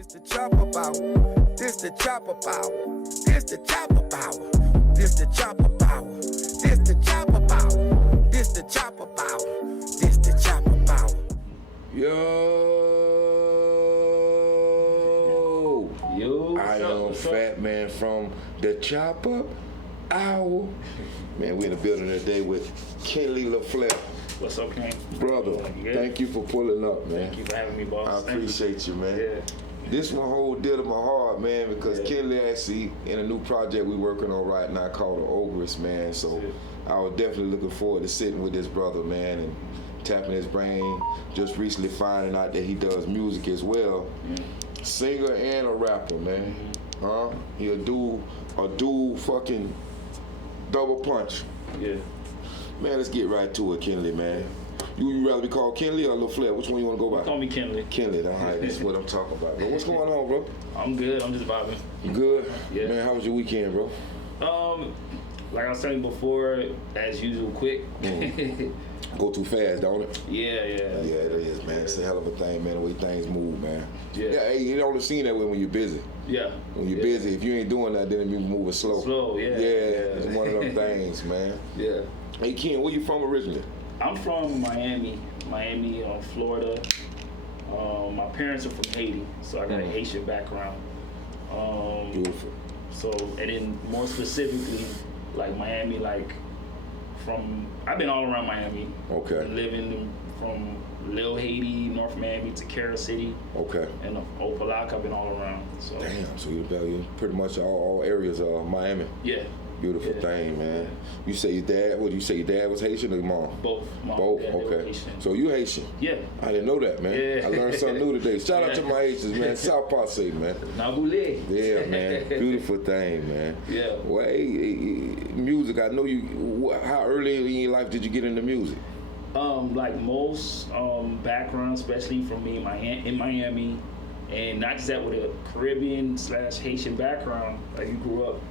This the chopper power. This the chopper power. This the chopper power. This the chopper power. This the chopper power. This the chopper power. This the chopper power. Yo, I am Fattman from the Chopper Hour. Man, we in the building today with Keinly Lafleur. What's up, King? Brother, thank you for pulling up, man. Thank you for having me, boss. I appreciate you, man. Yeah. This one whole deal to my heart, man, because Keinly actually in a new project we working on right now called the Ogress, man. So I was definitely looking forward to sitting with this brother, man, and tapping his brain. Just recently finding out that he does music as well. Singer and a rapper, man. He'll do a dual fucking double punch. Yeah. Man, let's get right to it, Keinly, man. You rather be called Keinly or Lafleur? Which one you want to go by? Call me Keinly. Keinly, all right, that's what I'm talking about. But what's going on, bro? I'm good. I'm just vibing. You good? Yeah. Man, how was your weekend, bro? Like I was saying before, as usual, quick. Go too fast, don't it? Yeah, Yeah, it is, man. It's a hell of a thing, man, the way things move, man. Yeah. Hey, you only seen that way when you're busy. Yeah. When you're busy, if you ain't doing that, then you're moving slow. Slow, yeah. It's one of them things, man. Yeah. Hey, Ken, where you from originally? I'm from Miami, Florida. My parents are from Haiti, so I got a Haitian background. Beautiful. So, and then more specifically, like Miami, I've been all around Miami. Okay. Living from Little Haiti, North Miami to Carol City. Okay. And Opalaka, I've been all around. So. Damn, so you're pretty much all areas of Miami. Yeah. Beautiful thing, man. You say your dad, what do you say, your dad was Haitian or your mom? Both. Both? Dad, okay. So you Haitian? Yeah. I didn't know that, man. Yeah. I learned something new today. Shout out to my Haitians, man. South Passe, man. Naboulé. Yeah, man. Beautiful thing, man. Yeah. Well, hey, music, I know you, how early in your life did you get into music? Like most backgrounds, especially from me in Miami, and not just that, with a Caribbean/Haitian background, like you grew up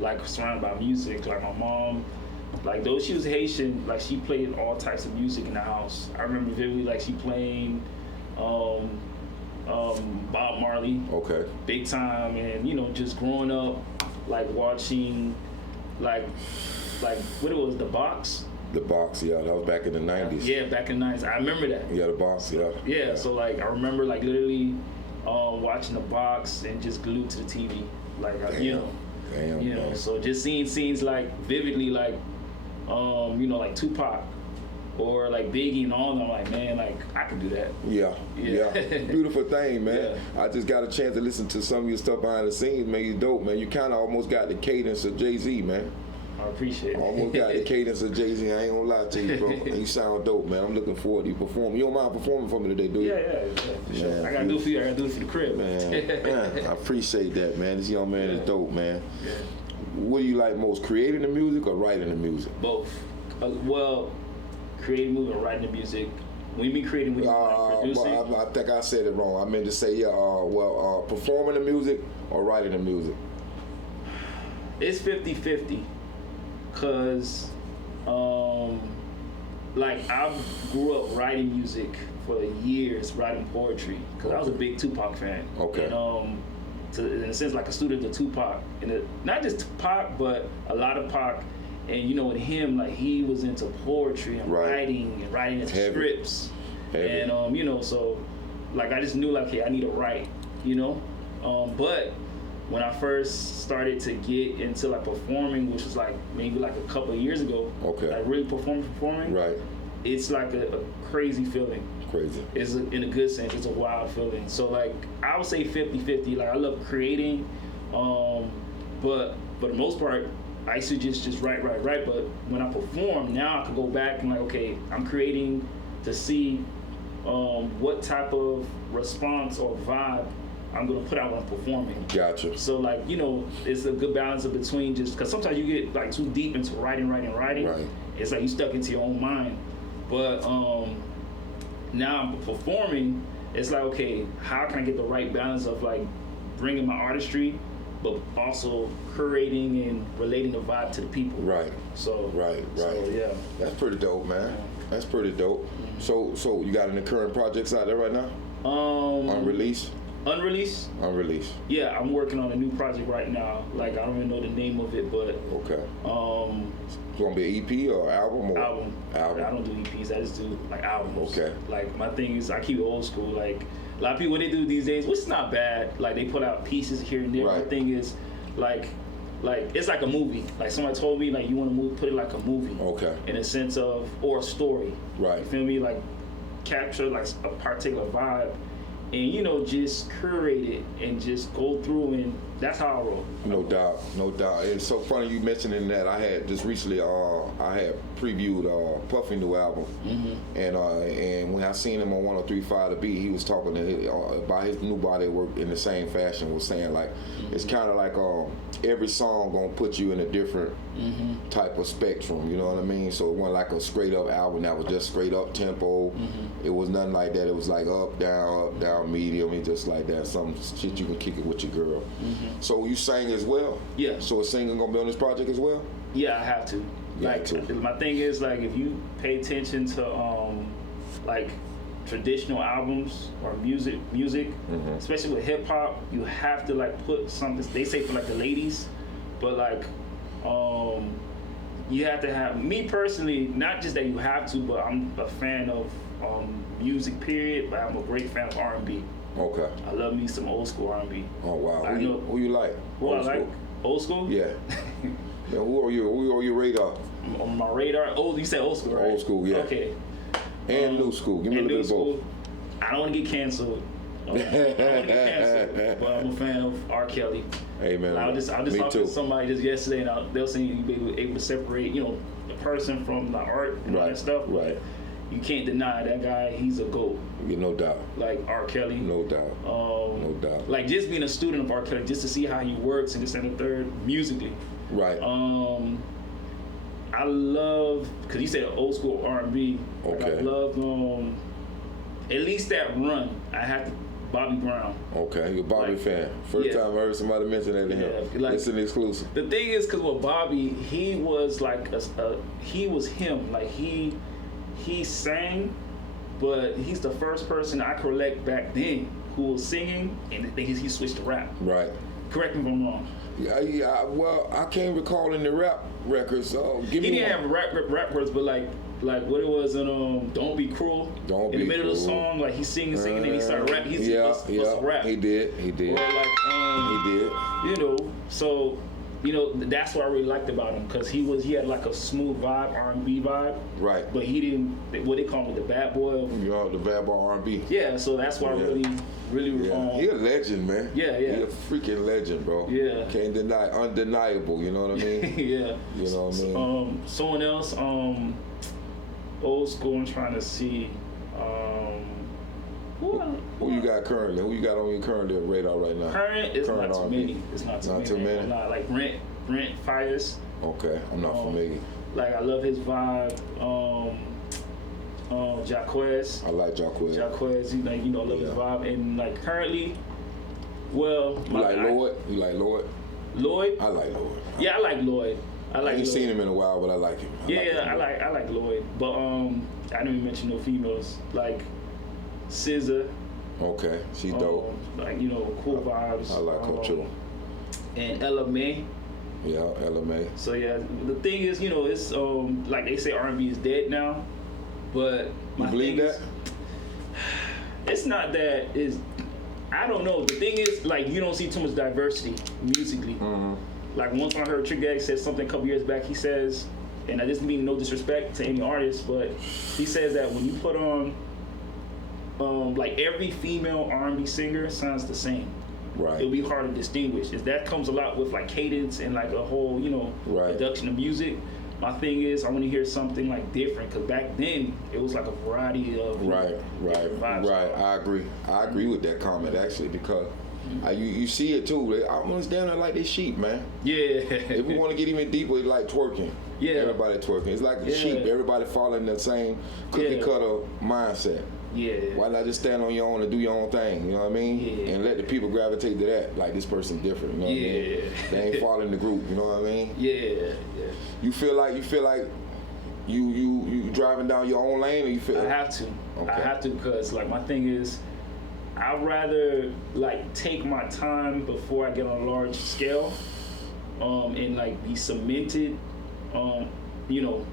like surrounded by music. Like my mom, like though she was Haitian, like she played all types of music in the house. I remember vividly, like she playing Bob Marley, big time, and just growing up, like watching, like what it was, The Box. The Box, yeah, that was back in the 90s. Yeah, back in the 90s. I remember that. Yeah, The Box, yeah. Yeah, so like I remember like literally watching The Box and just glued to the TV. Like, Damn, man. So just seeing scenes like vividly, like, like Tupac or like Biggie and all of them, like, man, like I could do that. Yeah. Beautiful thing, man. Yeah. I just got a chance to listen to some of your stuff behind the scenes, man. You dope, man. You kind of almost got the cadence of Jay-Z, man. I appreciate it. Almost got the cadence of Jay-Z. I ain't gonna lie to you, bro. And you sound dope, man. I'm looking forward to you performing. You don't mind performing for me today, do you? Yeah, for sure. I gotta do it for you. I gotta do it for the crib, man. I appreciate that, man. This young man is dope, man. Yeah. What do you like most, creating the music or writing the music? Both. Well, creating music and writing the music. When you mean creating music, like producing? I think I said it wrong. I meant to say, performing the music or writing the music. It's 50-50. Cause, like I grew up writing music for years, writing poetry. Cause I was a big Tupac fan. Okay. And in a sense, like a student of Tupac, and not just Tupac, but a lot of Pac. And with him, like he was into poetry and writing into scripts. Heavy. And so like I just knew like, hey, I need to write. But when I first started to get into like performing, which was like maybe like a couple of years ago, like really performing, right? It's like a crazy feeling. Crazy. It's in a good sense. It's a wild feeling. So like I would say 50-50. Like I love creating, but for the most part, I used to just write. But when I perform, now I can go back and like, okay, I'm creating to see what type of response or vibe I'm gonna put out when I'm performing. Gotcha. So like, it's a good balance of between just, cause sometimes you get like too deep into writing. Right. It's like you stuck into your own mind. But now I'm performing, it's like, okay, how can I get the right balance of like bringing my artistry, but also curating and relating the vibe to the people. Right. So Right. So, yeah. That's pretty dope, man. Yeah. That's pretty dope. So you got any current projects out there right now? Unreleased? Unreleased? Unreleased. Yeah, I'm working on a new project right now. Like, I don't even know the name of it, but Okay. It's gonna be an EP or album or album. I don't do EPs. I just do like albums. Okay. Like my thing is I keep it old school. Like a lot of people what they do these days, which is not bad. Like they put out pieces here and there. Right. My thing is like it's like a movie. Like somebody told me like you want to put it like a movie. Okay. In a sense of or a story. Right. You feel me? Like capture like a particular vibe. And you know, just curate it and just go through, and that's how I roll. No doubt, no doubt. It's so funny you mentioning that. I had just recently, I had previewed Puffy new album, and when I seen him on 103.5 The Beat, he was talking about his new body of work in the same fashion. Was saying like it's kind of like every song gonna put you in a different type of spectrum. You know what I mean? So it wasn't like a straight up album that was just straight up tempo. It was nothing like that. It was like up, down, medium, and just like that. Some shit you can kick it with your girl. So you sang as well? Yeah. So is singing gonna be on this project as well? Yeah, I have to. My thing is like if you pay attention to like traditional albums or music, especially with hip hop, you have to like put something. They say for like the ladies, but like you have to have. Me personally, not just that you have to, but I'm a fan of music. Period. But I'm a great fan of R&B. Okay. I love me some old school R&B. Oh wow. Who you like? Who I like? Old school? Yeah. Yeah, who are your radar? On my radar? Oh, you said old school, right? Old school, yeah. Okay. And new school. Give me a little bit of both. I don't want to get canceled. I don't want to get canceled, but I'm a fan of R. Kelly. Hey man. I was just talking to somebody just yesterday, and they'll say you be able to separate, the person from the art and all that stuff. Right. You can't deny that guy. He's a GOAT. No doubt. Like R. Kelly. No doubt. No doubt. Like just being a student of R. Kelly, just to see how he works and this and the third musically. Right. I love because you said old school R&B. Okay. Like I love at least that run. I have to Bobby Brown. Okay, you're a Bobby fan. First time I heard somebody mention that to him. Like, it's an exclusive. The thing is, because with Bobby, he was like he was him. Like he sang, but he's the first person I could relate back then who was singing, and he switched to rap. Right. Correct me if I'm wrong. Yeah. Well, I can't recall in the rap records. He didn't have rap records, but like what it was in Don't Be Cruel. Don't in Be the middle Cruel. of the song, like he's singing, and he started rapping. He's supposed to rap. He did. Or like He did. So that's what I really liked about him because he had like a smooth vibe, R&B vibe. Right. But he didn't. What they call him, the bad boy. The bad boy R&B. Yeah. So that's why I really. Yeah. He a legend, man. Yeah. He a freaking legend, bro. Yeah. Can't deny, undeniable. You know what I mean? Yeah. You know what I mean? Someone else, old school. I'm trying to see. Who you got currently? Who you got on your current radar right now? Current is not too R&B. many. It's not too many. Not like Brent Fires. Okay, I'm not familiar. Like I love his vibe. Jacquez. I like Jacquez. Jacquez, love his vibe. And like currently, well, you like Lloyd? You like Lloyd? Lloyd? I like Lloyd. Yeah, I like Lloyd. I ain't seen him in a while, but I like him. I like Lloyd. But I didn't even mention no females. Like SZA. Okay, she's dope. Like cool vibes. I like her too. And Ella May. Yeah, Ella May. So yeah, the thing is, it's like they say R&B is dead now, but you believe that? It's not that. I don't know. The thing is, like you don't see too much diversity musically. Like once I heard Trick Daddy said something a couple years back. He says, and I just mean no disrespect to any artist, but he says that when you put on like every female R&B singer sounds the same. Right. It'll be hard to distinguish. That comes a lot with like cadence and like a whole, production of music. My thing is I want to hear something like different because back then it was like a variety of right. vibes. I agree with that comment actually because you see it too. They almost down there like they sheep, man. Yeah. If we want to get even deeper, it's like twerking. Yeah. Everybody twerking. It's like a sheep. Everybody following the same cookie cutter mindset. Yeah. Why not just stand on your own and do your own thing? You know what I mean? Yeah. And let the people gravitate to that. Like this person's different. You know what I mean? They ain't following the group. You know what I mean? Yeah. You feel like you driving down your own lane, or you feel? I have to. Okay. I have to because like my thing is, I'd rather like take my time before I get on a large scale, and like be cemented, you know,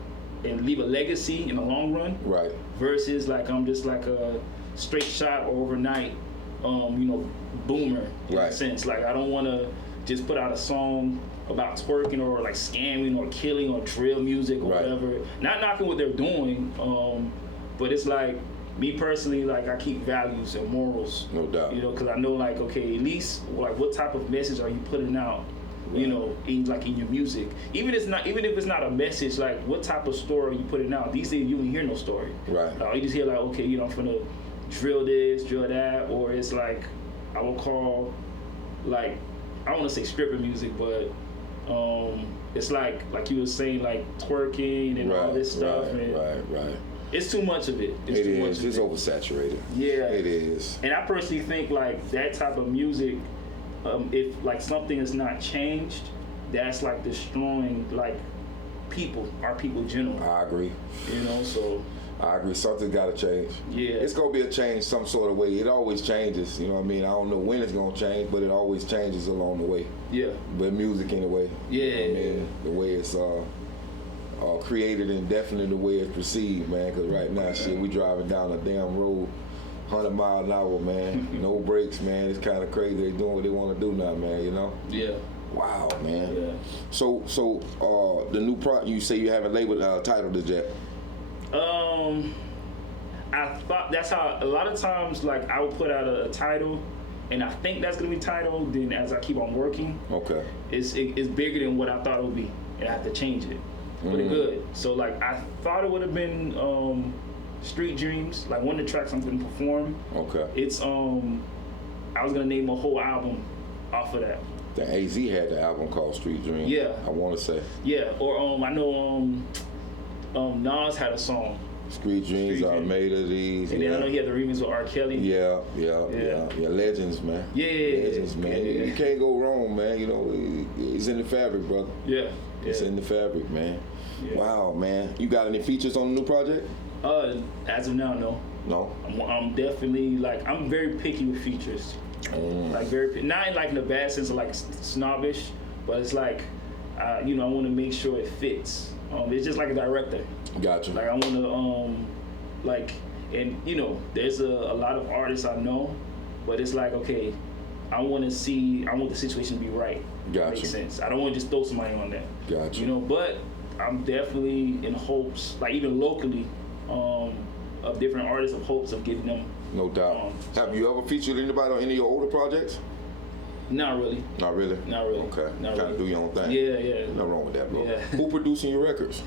and leave a legacy in the long run. Right. Versus like I'm just like a straight shot or overnight, you know, boomer in a sense. Like I don't want to just put out a song about twerking or like scamming or killing or drill music or whatever. Not knocking what they're doing, but it's like me personally, like I keep values and morals. No doubt. You know, because I know like okay, at least like what type of message are you putting out? You know, in your music. Even if it's not a message, like what type of story are you putting out? These days you don't hear no story. Right. You just hear like, okay, you know, I'm gonna drill this, drill that, or it's like I will call like I don't want to say stripper music, but it's like you were saying like twerking and all this stuff. Right. It's too much of it. It's too much. It's oversaturated. Yeah. It is. And I personally think like that type of music. If like something is not changed, that's like destroying like our people generally. I agree. You know, so I agree. Something's got to change. Yeah. It's gonna be a change some sort of way. It always changes. You know what I mean? I don't know when it's gonna change, but it always changes along the way. Yeah. But music anyway. Yeah. You know what I mean? The way it's created and definitely the way it's perceived, man. Because right now, shit, we driving down a damn road. 100 miles an hour, man. No brakes, man. It's kind of crazy. They doing what they want to do now, man. You know? Yeah. Wow, man. Yeah. So the new project, you say you haven't labeled titled it yet? I thought that's how a lot of times like I would put out a title, and I think that's gonna be titled. Then as I keep on working, okay, it's bigger than what I thought it would be, and I have to change it. But it's good. So like I thought it would have been. Street Dreams, like one of the tracks I'm gonna perform. Okay. It's I was gonna name a whole album off of that. The AZ had the album called Street Dreams. Yeah. I want to say. Yeah. Or I know Nas had a song. Street Dreams are made of these. And then I know he had the remix with R. Kelly. Yeah. Legends, man. Yeah. Legends, man. Yeah. You can't go wrong, man. You know, it's in the fabric, brother. Yeah. It's in the fabric, man. Yeah. Wow, man. You got any features on the new project? As of now, no. No. I'm definitely like I'm very picky with features. Like not in the bad sense of like snobbish, but it's like you know I want to make sure it fits. It's just like a director. Gotcha. Like I want to like and you know there's a lot of artists I know, but it's like okay, I want the situation to be right. Gotcha. Makes sense. I don't want to just throw somebody on there. Gotcha. You know, but I'm definitely in hopes, like even locally. Of different artists of hopes of getting them. No doubt. Have you ever featured anybody on any of your older projects? Not really. Not really? Not really. Okay. Not kind of do your own thing. Yeah. Nothing wrong with that, bro. Yeah. Who producing your records?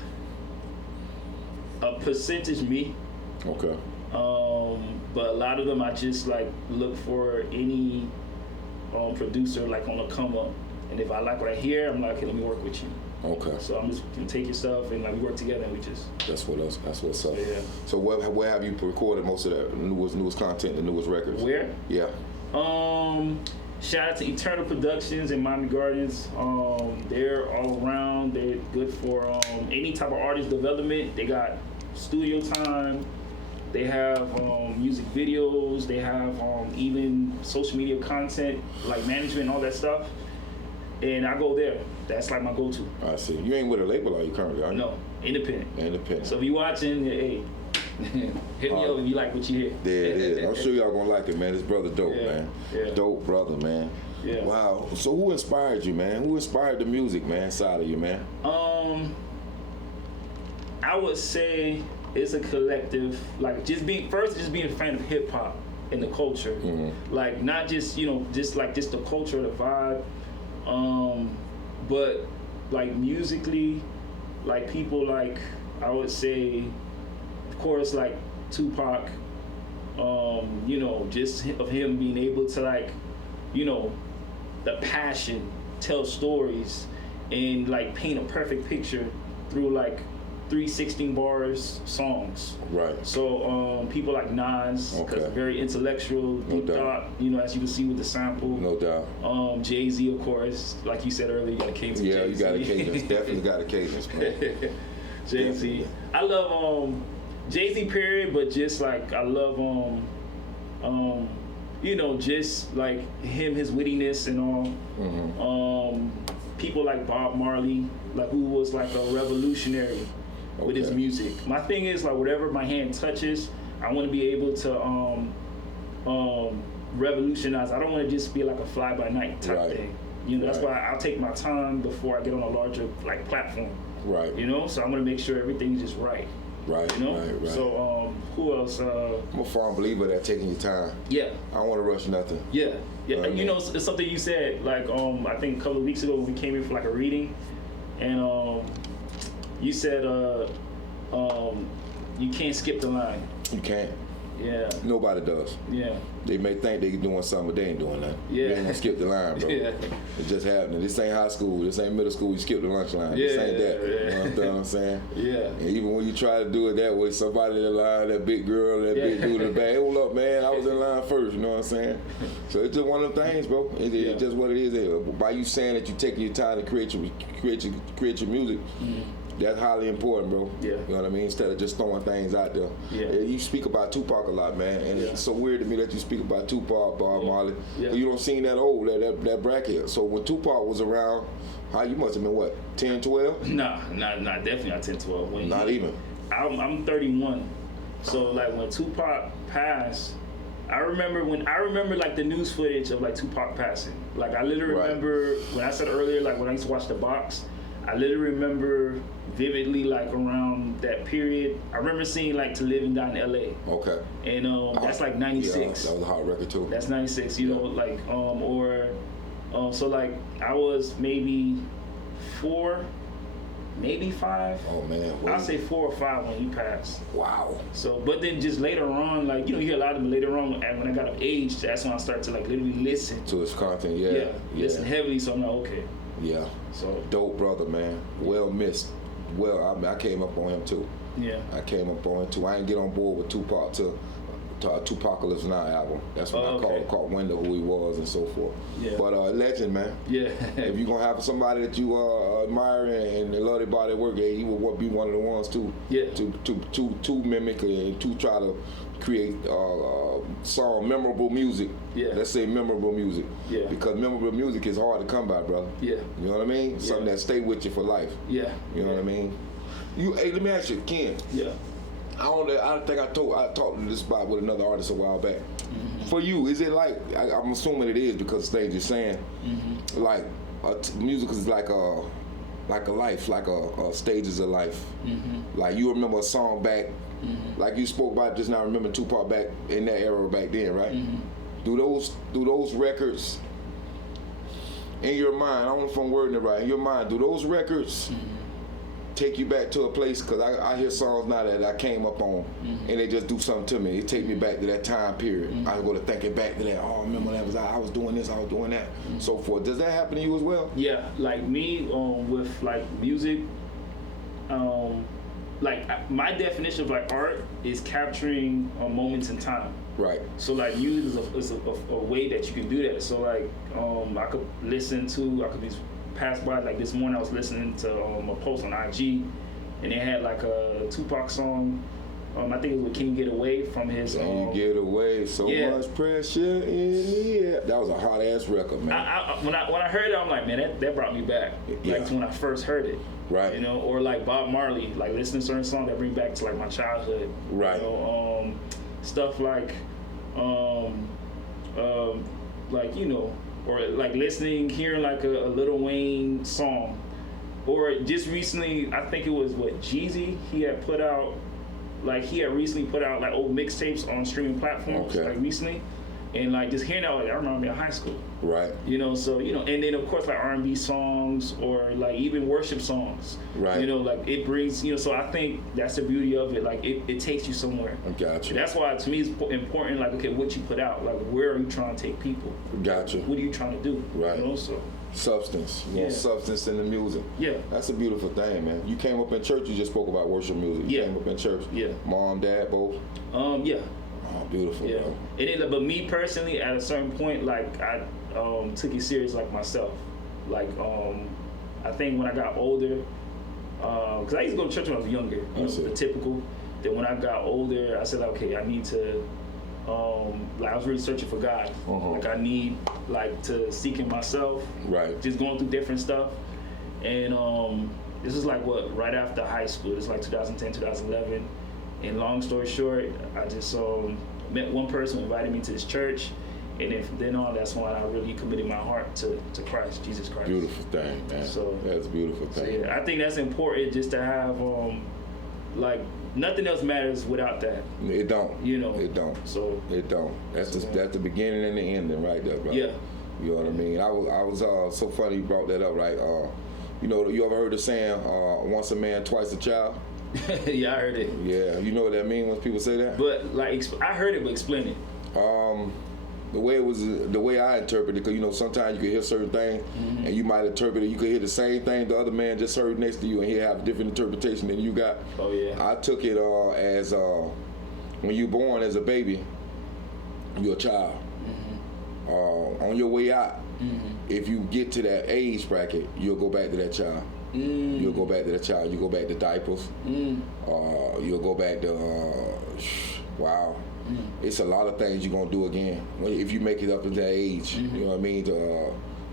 A percentage me. Okay. But a lot of them I just like look for any producer like on the come up. And if I like what I hear, I'm like, okay, let me work with you. Okay. So I'm just gonna take your stuff and like we work together and we just. That's what's up. Yeah. So where have you recorded most of the newest content, the newest records? Where? Yeah. Shout out to Eternal Productions and Miami Gardens. They're all around. They're good for any type of artist development. They got studio time. They have music videos. They have even social media content like management and all that stuff. And I go there. That's like my go-to. I see. You ain't with a label, are you currently? Are you? No, independent. Independent. So if you watching, hey, hit me up if you like what you hear. Yeah, it is. I'm sure y'all gonna like it, man. This brother dope, man. Yeah. Dope brother, man. Yeah. Wow. So who inspired you, man? Who inspired the music, man, side of you, man? I would say it's a collective. Like just being a fan of hip hop and the culture. Mm-hmm. Like not just just the culture, the vibe. But like musically, like people like I would say, of course, like Tupac. Just of him being able to like, the passion, tell stories, and like paint a perfect picture through like 316 bars songs. Right. So people like Nas, because very intellectual, deep thought, as you can see with the sample. No doubt. Jay-Z, of course, like you said earlier, you got a cadence. Yeah, you got a cadence. Definitely got a cadence, man. Jay-Z. Definitely. I love Jay-Z period, but just like I love you know, just like him, his wittiness and all. People like Bob Marley, like who was like a revolutionary with his music. My thing is like whatever my hand touches, I want to be able to revolutionize. I don't want to just be like a fly by night type thing. You know, that's why I'll take my time before I get on a larger like platform. Right. You know, so I want to make sure everything's just right. Right. You know. Right. So who else? I'm a firm believer that taking your time. Yeah. I don't want to rush nothing. Yeah. Yeah. You know, it's something you said like I think a couple of weeks ago when we came in for like a reading, and you said you can't skip the line. You can't. Yeah. Nobody does. Yeah. They may think they're doing something, but they ain't doing that. Yeah. They ain't gonna skip the line, bro. Yeah. It's just happening. This ain't high school. This ain't middle school. You skip the lunch line. Yeah. This ain't that. Yeah. You know what I'm saying? Yeah. And even when you try to do it that way, somebody in the line, that big girl, that big dude in the back, hold up, man, I was in line first. You know what I'm saying? So it's just one of them things, bro. It's just what it is. By you saying that you're taking your time to create your music. That's highly important, bro. Yeah. You know what I mean? Instead of just throwing things out there. Yeah. You speak about Tupac a lot, man. And it's so weird to me that you speak about Tupac, Bob Marley. Yeah. You don't seem that old, that bracket. So when Tupac was around, you must have been what, 10, 12? Nah, definitely not 10, 12. Not even? I'm 31. So like when Tupac passed, I remember like the news footage of like Tupac passing. Like I literally remember when I said earlier, like when I used to watch The Box, I literally remember vividly like around that period. I remember seeing like To Live and Die in LA. Okay. And that's like 96. Yeah, that was a hot record too. That's 96, you know, like so like I was maybe 4, maybe 5. Oh man. I'll say 4 or 5 when he passed. Wow. So but then just later on, like, you know, you hear a lot of them later on, and when I got of age, that's when I started to like literally listen to his content. Listen heavily, so I'm like, okay. Yeah. So dope brother, man. Well missed. Well, I came up on him too. Yeah. I came up on him too. I didn't get on board with Tupac till Tupacalypse Now album. That's when I caught wind of who he was and so forth. Yeah. But legend, man. Yeah. If you're gonna have somebody that you admire and love their body work, he would be one of the ones too. Yeah. To mimic and to try to create memorable music. Yeah. Let's say memorable music. Yeah. Because memorable music is hard to come by, brother. Yeah. You know what I mean? Yeah. Something that stay with you for life. Yeah. You know what I mean? Hey, let me ask you, Ken. Yeah. I think I talked to this spot with another artist a while back. Mm-hmm. For you, is it like, I'm assuming it is because of things you're saying, like music is like a life, like a stages of life. Mm-hmm. Like you remember a song back, like you spoke about just now, remember Tupac back in that era back then, right? Mm-hmm. Do those records in your mind, I don't know if I'm wording it right, in your mind, do those records take you back to a place? Because I hear songs now that I came up on and they just do something to me. It take me back to that time period. I go to thinking back to that, remember that was I was doing this, I was doing that, so forth. Does that happen to you as well? Yeah, like me with like music, like my definition of like art is capturing moments in time. Right. So like music is a way that you can do that. So like I could be passed by, like this morning I was listening to a post on IG and they had like a Tupac song, I think it was Can You Get Away from his Can You Get Away, so much pressure in the air. That was a hot ass record, man. When I heard it, I'm like, man, that brought me back. Like to when I first heard it. Right. You know, or like Bob Marley, like listening to certain songs that bring back to like my childhood. Right. You know, stuff like like, you know, or like hearing like a Lil Wayne song, or just recently, I think it was Jeezy. He had recently put out like old mixtapes on streaming platforms, like recently, and like just hearing that, like, I remember me in high school. Right. You know, so you know, and then of course like R&B songs or like even worship songs. Right. You know, like it brings, you know, so I think that's the beauty of it. Like it takes you somewhere. Gotcha. That's why to me it's important. Like, okay, what you put out, like where are you trying to take people? Gotcha. What are you trying to do? Right. You know, so. Substance. You want substance in the music. Yeah. That's a beautiful thing, man. You came up in church, you just spoke about worship music. You came up in church. Yeah. Mom, dad, both? Yeah. Oh, beautiful, yeah. Bro. But me personally, at a certain point, like I took it serious like myself. Like I think when I got older, because I used to go to church when I was younger, you know, the typical. Then when I got older, I said, okay, I need to like I was really searching for God. Like I need like to seek Him myself. Right. Just going through different stuff, and this is like right after high school. This is like 2010, 2011. And long story short, I just met one person who invited me to this church, and then on, that's when I really committed my heart to Christ, Jesus Christ. Beautiful thing, man. So that's a beautiful thing. So yeah, I think that's important, just to have like nothing else matters without that. It don't. You know. It don't. So it don't. That's the beginning and the ending right there, bro. Yeah. You know what I mean? I was so funny you brought that up, right? You know, you ever heard the saying, once a man, twice a child? Yeah, I heard it. Yeah, you know what that means when people say that? But like, I heard it, but explain it. The way I interpret it, because you know sometimes you can hear certain things, and you might interpret it. You could hear the same thing the other man just heard next to you, and he have a different interpretation than you got. Oh yeah. I took it as when you're born as a baby, you're a child. On your way out, if you get to that age bracket, you'll go back to that child. You'll go back to that child. You go back to diapers. You'll go back to wow. It's a lot of things you're gonna do again if you make it up to that age. You know what I mean?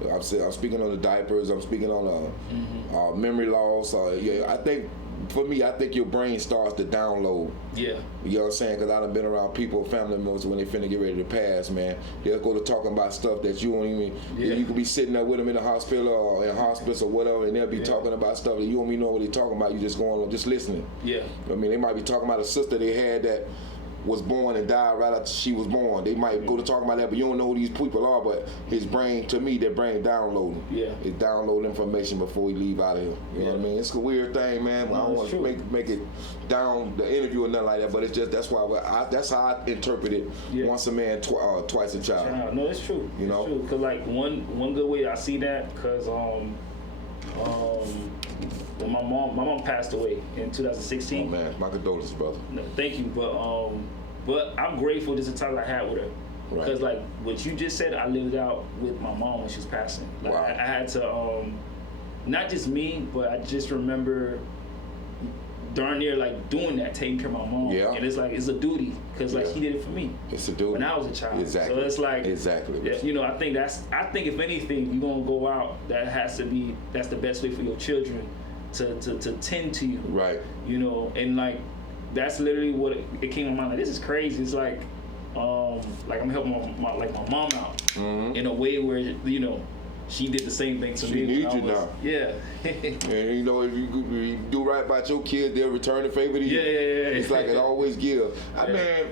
I'm speaking on the diapers. I'm speaking on memory loss. Yeah, I think for me, I think your brain starts to download. Yeah. You know what I'm saying? Because I done been around people, family members, when they finna get ready to pass, man. They'll go to talking about stuff that you don't even. Yeah. You could be sitting there with them in the hospital or in hospice or whatever, and they'll be talking about stuff that you don't even know what they're talking about. You just going on, just listening. Yeah. I mean, they might be talking about a sister they had that was born and died right after she was born. They might go to talk about that, but you don't know who these people are. But his brain, to me, their brain downloading. Yeah. It download information before he leave out of here. You know what I mean? It's a weird thing, man. I don't want to make it down the interview or nothing like that. But it's just that's how I interpret it. Yeah. Once a man, twice a child. No, it's true. You know, it's true. Cause like one good way I see that, cause when my mom passed away in 2016. Oh man, my condolences, brother. No, thank you, but I'm grateful just the time I had with her. Right. Because like what you just said, I lived out with my mom when she was passing. Like, wow. I had to, not just me, but I just remember darn near like doing that, taking care of my mom. Yeah. And it's like, it's a duty, because like she did it for me. It's a duty. When I was a child. Exactly. So it's like, exactly. You know, I think if anything, you're gonna go out, that's the best way for your children to tend to you. Right. You know, and like, that's literally what it came to my mind. Like, this is crazy. It's like I'm helping my mom out in a way where, you know, she did the same thing to me. She needs you now. Yeah. And you know, if you do right by your kid, they'll return the favor to you. Yeah. It's like it always gives. I mean,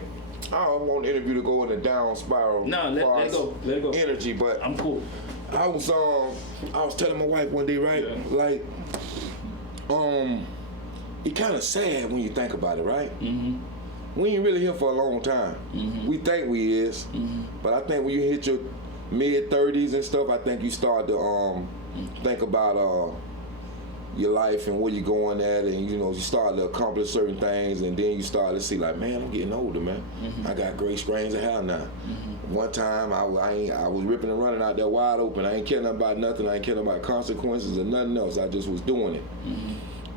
I don't want the interview to go in a down spiral. No, let it go. Let it go. Energy, but I'm cool. I was telling my wife one day, right? Yeah. Like, it's kind of sad when you think about it, right? We ain't really here for a long time. We think we is, but I think when you hit your mid-30s and stuff, I think you start to think about your life and where you're going at, and you know, you start to accomplish certain things, and then you start to see like, man, I'm getting older, man. I got great sprains of hair now. One time I was ripping and running out there wide open. I ain't caring about nothing. I ain't caring about consequences or nothing else. I just was doing it.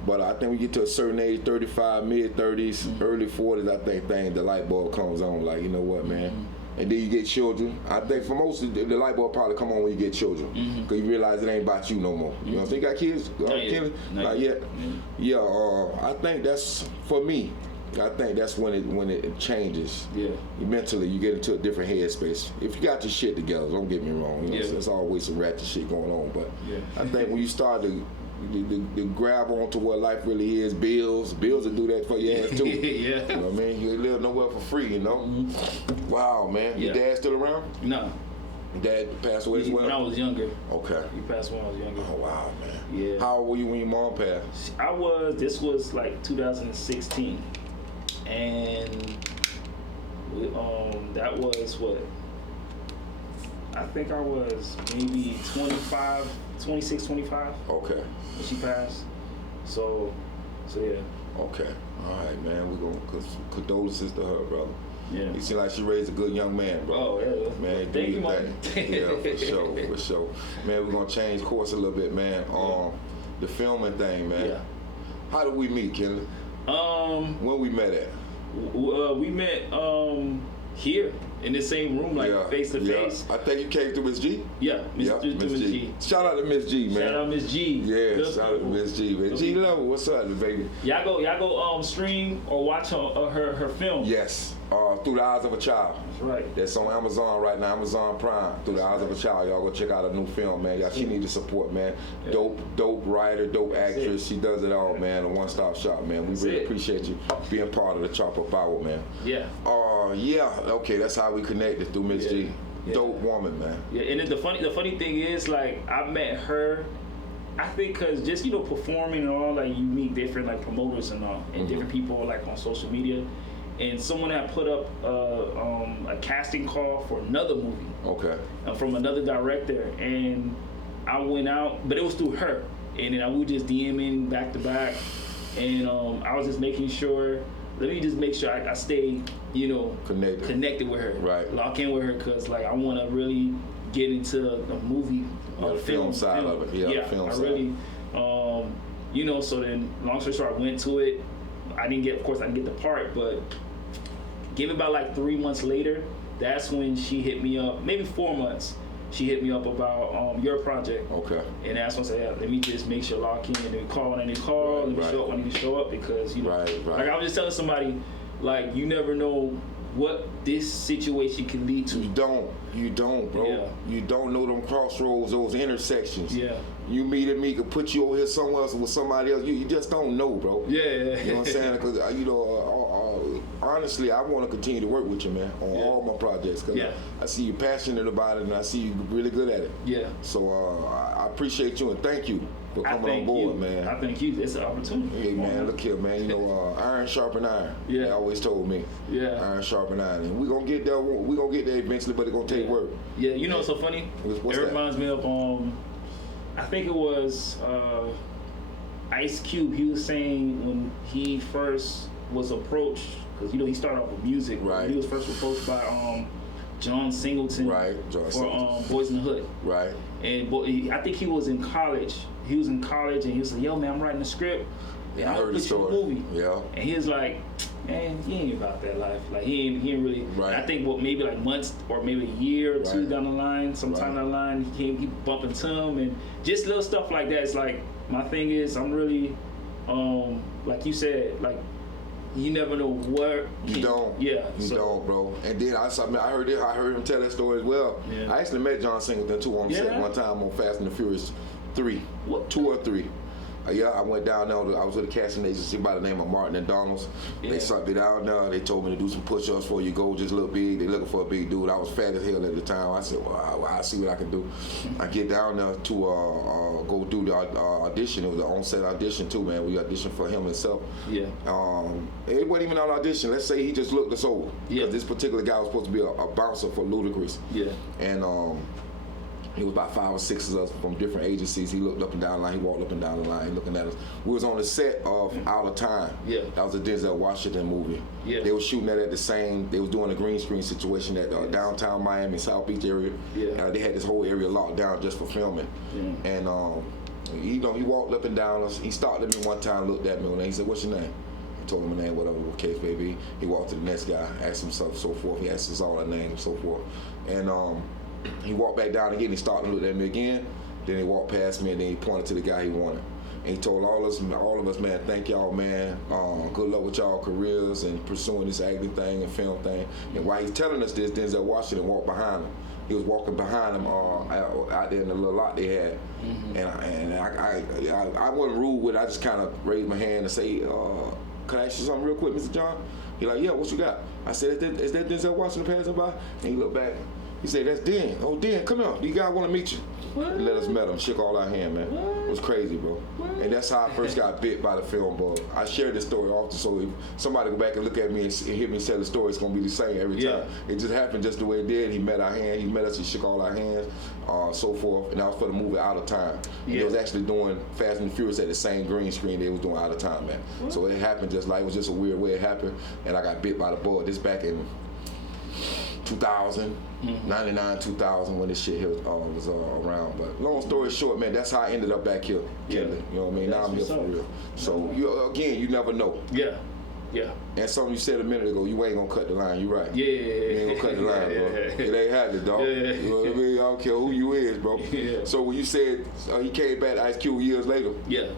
But I think we get to a certain age, 35, mid-30s, early 40s, I think the light bulb comes on. Like, you know what, man? And then you get children. I think for most of the light bulb probably come on when you get children, because you realize it ain't about you no more. You know what I'm saying? You got kids? Keinly? Not yet. Yeah. I think that's, for me, I think that's when it changes. Yeah. Mentally, you get into a different headspace. If you got your shit together, don't get me wrong. You know, there's always some ratchet shit going on, but I think when you start to grab onto what life really is, bills will do that for your ass too. You know what I mean? You live nowhere for free, you know? Wow, man. Your dad still around? No. Dad passed away as well? When I was younger. Okay. He passed when I was younger. Oh, wow, man. Yeah. How old were you when your mom passed? This was like 2016. And that was what? I think I was maybe 26, 25. Okay. When she passed. So yeah. Okay. All right, man. We're going to condolences to her, brother. Yeah. You seem like she raised a good young man, bro. Oh, yeah. Man, Thank you, man. Yeah, for sure. Man, we're going to change course a little bit, man. The filming thing, man. Yeah. How did we meet, Keinly? When we met at? We met here in the same room, like face to face. I think you came through Miss G. Yeah, Miss G. Shout out to Miss G, man. Shout out Miss G. Yeah, shout out to Miss G, man. G Love, what's up, baby? Y'all go stream or watch her film. Yes, Through the Eyes of a Child. That's right. That's on Amazon right now, Amazon Prime. Through the Eyes of a Child. Y'all go check out a new film, man. Y'all, she need the support, man. Yeah. Dope writer, dope actress. She does it all, man. A one-stop shop, man. We really appreciate you being part of the Chop Up Hour, man. Yeah. Okay, that's how we connected through Miss G. Yeah. Dope woman, man. Yeah, and the funny thing is, like, I met her, I think, cause just performing and all, like, you meet different like promoters and all, and different people like on social media, and someone had put up a casting call for another movie. Okay. From another director, and I went out, but it was through her, and then I was just DMing back to back, and I was just making sure. Let me just make sure I stay, connected with her, right? Lock in with her, cause like I want to really get into the movie, the film side of it. Yeah, the film side. Really, So then, long story short, I went to it. I didn't get the part, but give it about like 3 months later, that's when she hit me up. Maybe 4 months. She hit me up about your project. Okay. And that's when I said, let me just make sure lock in. And then call when I need to call. Let me show up when I need to show up, because Right. Like I was just telling somebody, like, you never know what this situation can lead to. You don't, bro. Yeah. You don't know them crossroads, those intersections. Yeah. You meet me, could put you over here somewhere else with somebody else. You just don't know, bro. Yeah. You know what I'm saying? Because honestly, I want to continue to work with you, man, on all my projects. Cause I see you passionate about it, and I see you really good at it. Yeah. So I appreciate you and thank you for coming on board, man. I thank you. It's an opportunity. Hey, man, look here, man. Iron sharpen iron. Yeah. They always told me. Yeah. Iron sharpen iron, and we gonna get there. We gonna get there eventually, but it's gonna take work. Yeah. It's so funny. What's it that? reminds me of I think it was Ice Cube. He was saying when he first was approached, because he started off with music. Right. He was first approached by John Singleton. Right. John Singleton. Boys in the Hood. Right. And I think he was in college. He was in college, and he was like, "Yo, man, I'm writing a script. Yeah, I heard the story. Movie." Yeah. And he was like, "Man, he ain't about that life. Like he ain't really." Right. I think maybe like months or maybe a year or two down the line, sometime down the line, he bumped into him, and just little stuff like that. It's like, my thing is, I'm really, like you said, like, you never know where you don't. Yeah, you don't, bro. And then I heard him tell that story as well. Yeah. I actually met John Singleton too on set one time on Fast and the Furious 3, 2 or 3. I went down there. I was with a casting agency by the name of Martin and Donalds. Yeah. They sucked me down there. They told me to do some push-ups before you go. Just look big. They looking for a big dude. I was fat as hell at the time. I said, well, I'll see what I can do. I get down there to go do the audition. It was an on-set audition too, man. We auditioned for him himself. Yeah. It wasn't even an audition. Let's say he just looked us over. Yeah. Because this particular guy was supposed to be a bouncer for Ludacris. Yeah. And it was about 5 or 6 of us from different agencies. He looked up and down the line. He walked up and down the line looking at us. We was on the set of Out of Time. Yeah. That was a Denzel Washington movie. Yeah. They were shooting that at they was doing a green screen situation at downtown Miami, South Beach area. Yeah. They had this whole area locked down just for filming. Yeah. And he walked up and down us. He stopped at me one time, looked at me, and he said, "What's your name?" I told him my name, whatever the case may be. He walked to the next guy, asked him so forth. He asked us all our names, so forth. And he walked back down again. He started and looked at me again. Then he walked past me, and then he pointed to the guy he wanted. And he told all of us, man, thank y'all, man. Good luck with y'all careers and pursuing this acting thing and film thing. And while he's telling us this, Denzel Washington walked behind him. He was walking behind him out there in the little lot they had. Mm-hmm. And I wasn't rude with it. I just kind of raised my hand and say, "Can I ask you something real quick, Mr. John?" He like, "Yeah, what you got?" I said, is that Denzel Washington passing by? And he looked back. He said, "That's Den. Oh, Den, come here. These guys want to meet you." What? He let us meet him, shook all our hand, man. What? It was crazy, bro. What? And that's how I first got bit by the film bug. I share this story often, so if somebody go back and look at me and hear me tell the story, it's gonna be the same every time. It just happened just the way it did. He met our hand. He met us. He shook all our hands, so forth. And that was for the movie Out of Time. Yeah. They was actually doing Fast and the Furious at the same green screen they was doing Out of Time, man. What? So it happened just like, it was just a weird way it happened, and I got bit by the bug. This back in 2000, 99, 2000, when this shit here was around. But long story short, man, that's how I ended up back here, Keinly. You know what I mean? Now I'm here for real. So you never know. Yeah. Yeah. And something you said a minute ago, you ain't gonna cut the line. You right. Yeah. You ain't gonna cut the line, bro. It ain't happening, dog. Yeah. You know what I mean? I don't care who you is, bro. Yeah. So when you said he came back to Ice Cube years later, Yeah.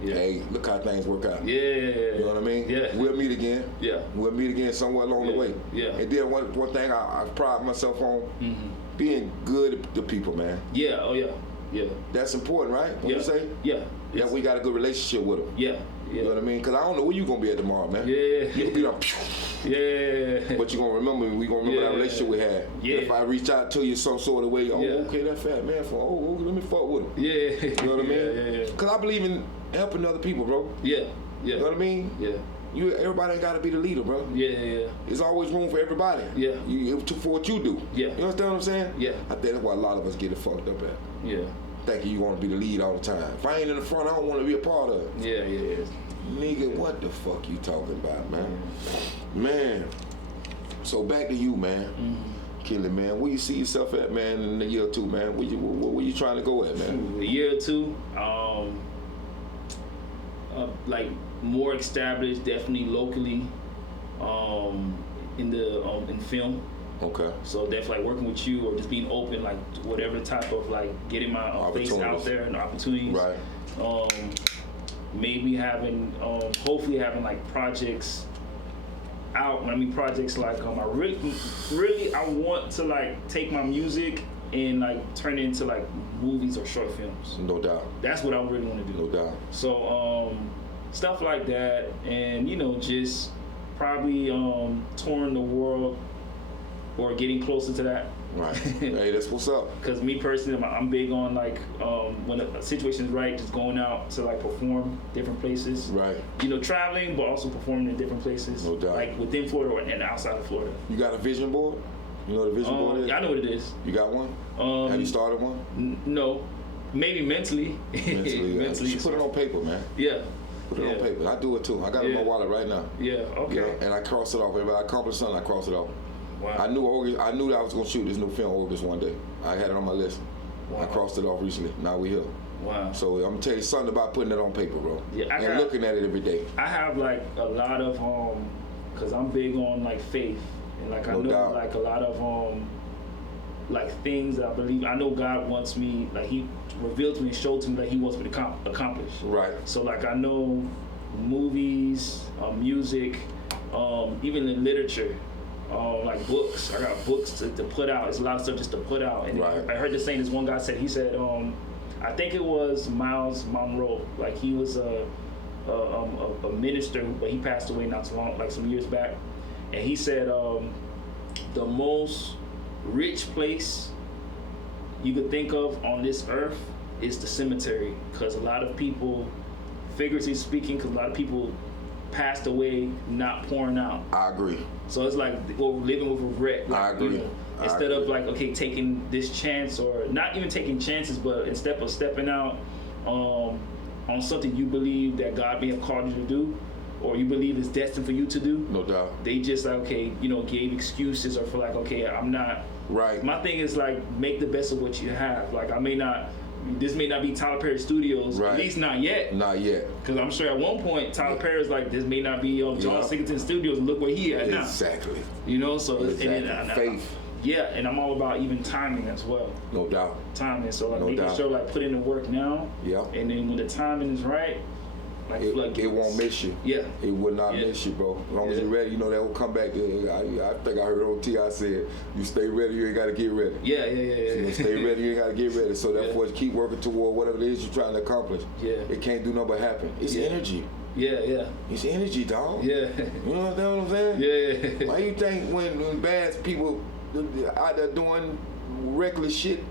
Yeah. hey, look how things work out. Yeah. You know what I mean? Yeah. We'll meet again. Yeah. We'll meet again somewhere along the way. Yeah. And then one thing I pride myself on, being good to people, man. Yeah. Oh yeah. Yeah. That's important, right? What you say? Yeah. Yeah, we got a good relationship with them. Yeah. You know what I mean? Because I don't know where you going to be at tomorrow, man. Yeah. You can be like, Yeah. but you going to remember me. We going to remember that relationship we had. Yeah. If I reach out to you some sort of way, okay, that fat man, let me fuck with him. Yeah. You know what I mean? Yeah. Because I believe in helping other people, bro. Yeah. Yeah. You know what I mean? Yeah. Everybody ain't got to be the leader, bro. Yeah. There's always room for everybody. Yeah. For what you do. Yeah. You understand what I'm saying? Yeah. I think that's why a lot of us get it fucked up at. Yeah. Thinking you want to be the lead all the time. If I ain't in the front, I don't want to be a part of it. Yeah. Nigga, what the fuck you talking about, man? Man. So back to you, man. Keinly, man. Where you see yourself at, man, in a year or two, man? Where you trying to go at, man? A year or two, like more established, definitely locally, in film. Okay. So definitely like working with you or just being open, like whatever type of like getting my face out there and opportunities. Right. Maybe having, hopefully having like projects out. When I mean projects, like I really I want to like take my music and like turn it into like movies or short films. No doubt. That's what I really want to do. No doubt. So stuff like that, and just probably touring the world or getting closer to that. Right. Hey, that's what's up. Because me personally, I'm big on like when a situation is right, just going out to like perform different places. Right. Traveling, but also performing in different places. No doubt. Like within Florida and outside of Florida. You got a vision board? You know what a vision board is? Yeah, I know what it is. You got one? Have you started one? No. Maybe mentally. Mentally. You should put it on paper, man. Yeah. Put it on paper. I do it too. I got it in my wallet right now. Yeah, okay. You know? And I cross it off. If I accomplish something, I cross it off. Wow. I knew that I was gonna shoot this new film, Ogress, one day. I had it on my list. Wow. I crossed it off recently. Now we here. Wow. So I'm gonna tell you something about putting it on paper, bro. Yeah, and looking at it every day. I have like a lot of cause I'm big on like faith and like I know like a lot of like things that I believe. I know God wants me, like He revealed to me and showed to me that He wants me to accomplish. Right. So like I know movies, music, even in literature. Like books, I got books to put out. It's a lot of stuff just to put out. And right. I heard this saying. This one guy said. He said, I think it was Miles Monroe. Like he was a minister, but he passed away not so long, like some years back. And he said, the most rich place you could think of on this earth is the cemetery, because a lot of people, figuratively speaking, because a lot of people passed away not pouring out. I agree. So it's like we're living with regret. Like, I agree. Instead of like, okay, taking this chance, or not even taking chances, but instead of stepping out on something you believe that God may have called you to do, or you believe is destined for you to do. No doubt. They just like, okay, gave excuses, or feel like, okay, I'm not. Right. My thing is like, make the best of what you have. Like this may not be Tyler Perry Studios, right. At least not yet. Not yet. Because I'm sure at one point Tyler Perry's like, this may not be John Singleton Studios. Look where he at now. Exactly. So exactly. Faith. Yeah, and I'm all about even timing as well. No doubt. Timing, so like no making doubt. Sure like put in the work now. Yeah. And then when the timing is right, like it won't miss you. Yeah. It will not miss you, bro. As long as you're ready, that will come back. I think I heard on T.I. said, you stay ready, you ain't got to get ready. Yeah. So you stay ready, you ain't got to get ready. So therefore, keep working toward whatever it is you're trying to accomplish. Yeah. It can't do nothing but happen. It's energy. Yeah. It's energy, dog. Yeah. You know what I'm saying? Yeah. Why you think when bad people out there doing reckless shit,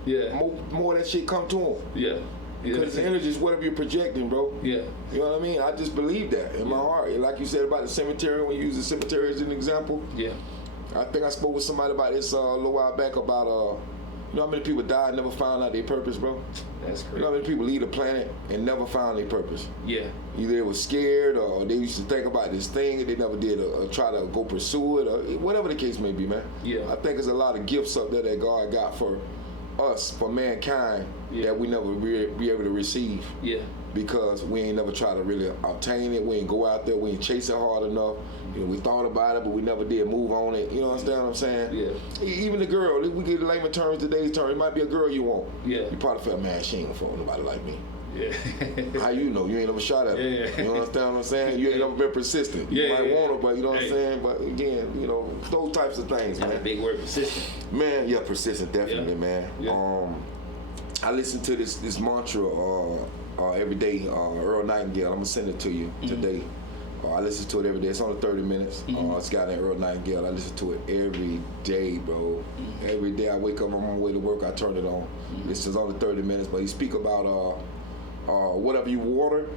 more of that shit come to them? Yeah. Because the energy is whatever you're projecting, bro. Yeah. You know what I mean? I just believe that in my heart. Like you said about the cemetery, when you use the cemetery as an example. Yeah. I think I spoke with somebody about this a little while back about, you know how many people died and never found out their purpose, bro? That's crazy. You know how many people leave the planet and never found their purpose? Yeah. Either they were scared or they used to think about this thing and they never did try to go pursue it, or whatever the case may be, man. Yeah. I think there's a lot of gifts up there that God got for us, for mankind, that we never be able to receive. Yeah. Because we ain't never try to really obtain it. We ain't go out there. We ain't chase it hard enough. You know, we thought about it, but we never did move on it. You know, understand what I'm saying? Yeah. Even the girl, if we get the layman terms, today's term, it might be a girl you want. Yeah. You probably felt, man, she ain't gonna fuck with nobody like me. Yeah. How you know? You ain't never shot at her. Yeah. You understand what I'm saying? You ain't never been persistent. Yeah, You might want her, but you know what I'm Hey. saying? But again, you know, those types of things, That's man. a big word, persistent. Man, yeah, persistent, definitely, man. Yeah. I listen to this mantra every day, Earl Nightingale. I'm gonna send it to you today. I listen to it every day. It's only 30 minutes. It's got an Earl Nightingale. I listen to it every day, bro. Every day I wake up, I'm on my way to work, I turn it on. This is only 30 minutes, but he speak about whatever you water,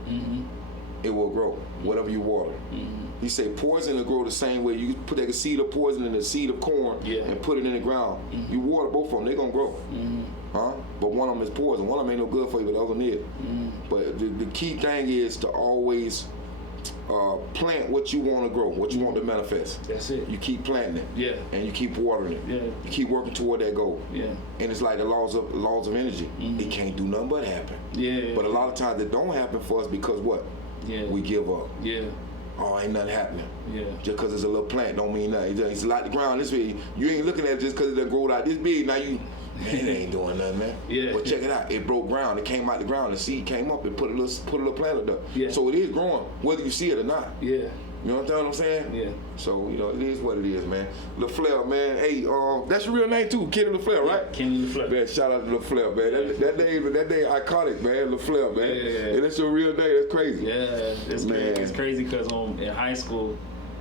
it will grow. Whatever you water. He say poison will grow the same way. You put a seed of poison in a seed of corn and put it in the ground. You water both of them, they're gonna grow. But one of them is poison. One of them ain't no good for you, but the other one is. But the key thing is to always plant what you want to grow, what you want to manifest. That's it. You keep planting it. Yeah. And you keep watering it. Yeah. You keep working toward that goal. Yeah. And it's like the laws of energy. It can't do nothing but happen. Yeah. But a lot of times it don't happen for us because what? Yeah. We give up. Yeah. Oh, ain't nothing happening. Yeah. Just because it's a little plant don't mean nothing. It's like the ground this big. You ain't looking at it just because it done growed out this big. Now you, man, it ain't doing nothing, man. Yeah. But check it out. It broke ground. It came out the ground. The seed came up and put a little plant up there. Yeah. So it is growing, whether you see it or not. Yeah. You know what I'm saying? Yeah. So, you know, it is what it is, man. Lafleur, man. Hey, that's your real name too, Keinly Lafleur, right? Keinly Lafleur. Man, shout out to Lafleur, man. That name iconic, man. Lafleur, man. Yeah. And that's your real name. That's crazy. Yeah, it's Man. crazy. It's crazy because in high school,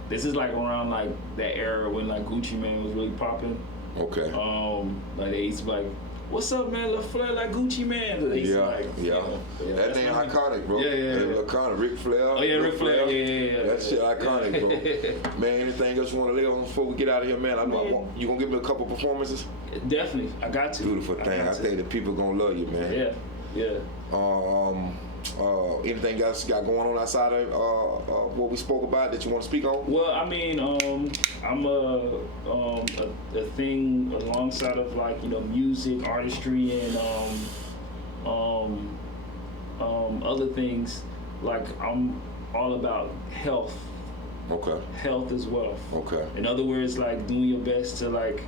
this is like around like that era when like Gucci Mane was really popping. Okay. Like they used to be like, "What's up, man? Lafleur, like Gucci Mane." They used to like, you know, That name iconic, bro. Yeah. Iconic. Ric Flair. Oh yeah, Ric Flair. Yeah. That shit iconic, bro. Man, anything else you want to lay on before we get out of here, man? You gonna give me a couple performances? Definitely, I got to. Beautiful thing. I think the people gonna love you, man. Yeah. Anything else you got going on outside of what we spoke about that you want to speak on? Well, I mean, I'm a thing alongside of like, you know, music, artistry, and other things. Like I'm all about health. Okay. Health as well. Okay. In other words, like doing your best to like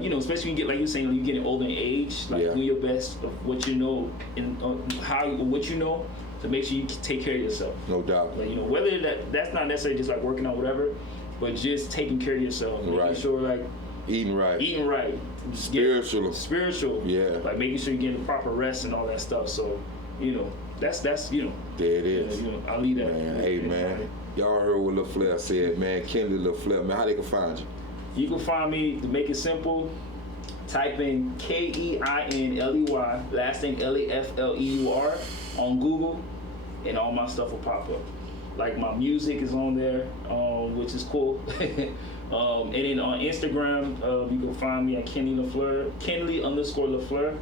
you know, especially when you get, like you're saying, when you're getting older in age, like do your best of what you know and what you know to make sure you take care of yourself. No doubt. Like, you know, whether that's not necessarily just like working out, whatever, but just taking care of yourself, making sure like eating right, spiritual, like making sure you're getting the proper rest and all that stuff. So, you know, that's you know, there it is. You know, I'll leave that. Man, hey man, y'all heard what Lafleur said, man. Keinly Lafleur, man, how they can find you? You can find me, to make it simple, type in Keinley, last name Lafleur on Google, and all my stuff will pop up. Like my music is on there, which is cool. And then on Instagram, you can find me at Keinly Lafleur, Keinly_Lafleur.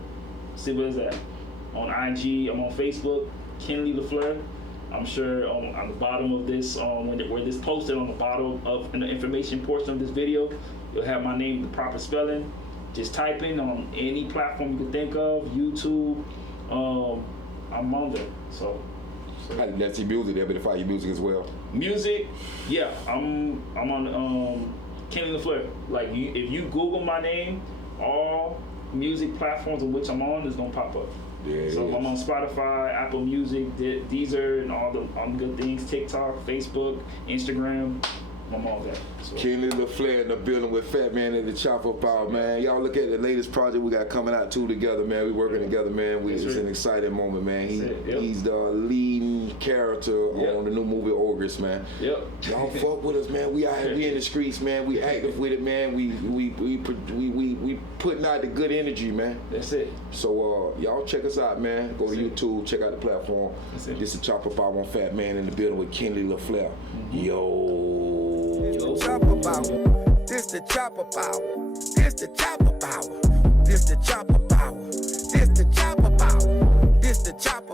See what is that? On IG, I'm on Facebook, Keinly Lafleur. I'm sure on the bottom of this, where this posted on the bottom of in the information portion of this video, you'll have my name, the proper spelling. Just type in on any platform you can think of, YouTube. I'm on there. So That's your music. They'll be to find your music as well. Music, yeah. I'm on Keinly Lafleur. Like if you Google my name, all music platforms on which I'm on is gonna pop up. Yeah, so I'm on Spotify, Apple Music, Deezer, and all the good things. TikTok, Facebook, Instagram. I'm on that. So. Keinly Lafleur in the building with Fattman and the Chopper Power, man. Y'all look at the latest project we got coming out too together, man. We working together, man. It's an exciting moment, man. He's the leading character on the new movie Ogress, man. Y'all fuck with us, man. We out here, we in the streets, man. We active with it, man. We putting out the good energy, man. That's it. So y'all check us out, man. Go to YouTube, check out the platform. This is Chopper Power on Fattman in the building with Keinly Lafleur. Chopper power. This the chopper power. This the chopper power. This the chopper power. This the chopper power. This the chopper